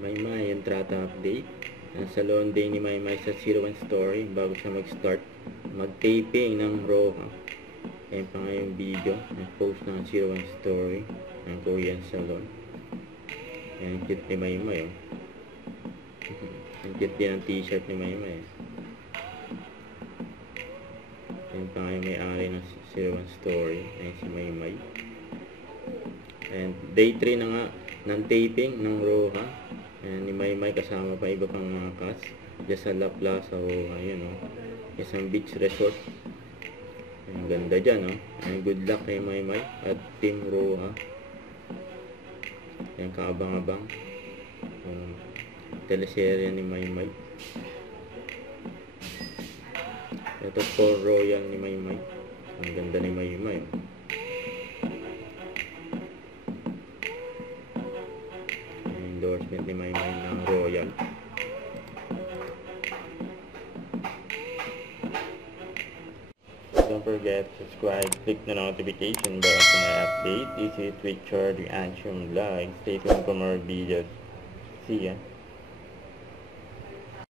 Maymay, entrata update. Salon day ni Maymay sa 01 Story bago siya mag-start mag-taping ng Roha. Ayan pa nga yung video. Nag-post ng 01 Story ng Korean Salon. Ayan, cute ni Maymay. Oh. Ang cute din ang t-shirt ni Maymay. Ayan pa nga yung may-ari ng 01 Story. Ayan si Maymay. And day 3 na nga ng taping ng Roha. Ayan, ni Maymay kasama pa iba pang mga cast dyan sa La Plaza Roha. Ayan, oh. Isang beach resort. Ayan, ganda dyan, oh. Ayan, good luck kay Maymay at Team Roha. Ayan, kaabang-abang teleserye ni Maymay. Ito for Royal ni Maymay. Ang ganda ni Maymay, oh. Endorsement ni Maymay ng Royal. Don't forget to subscribe, click the notification bell for my update. This is Richard Reaction Vlog. Stay tuned for more videos. See ya.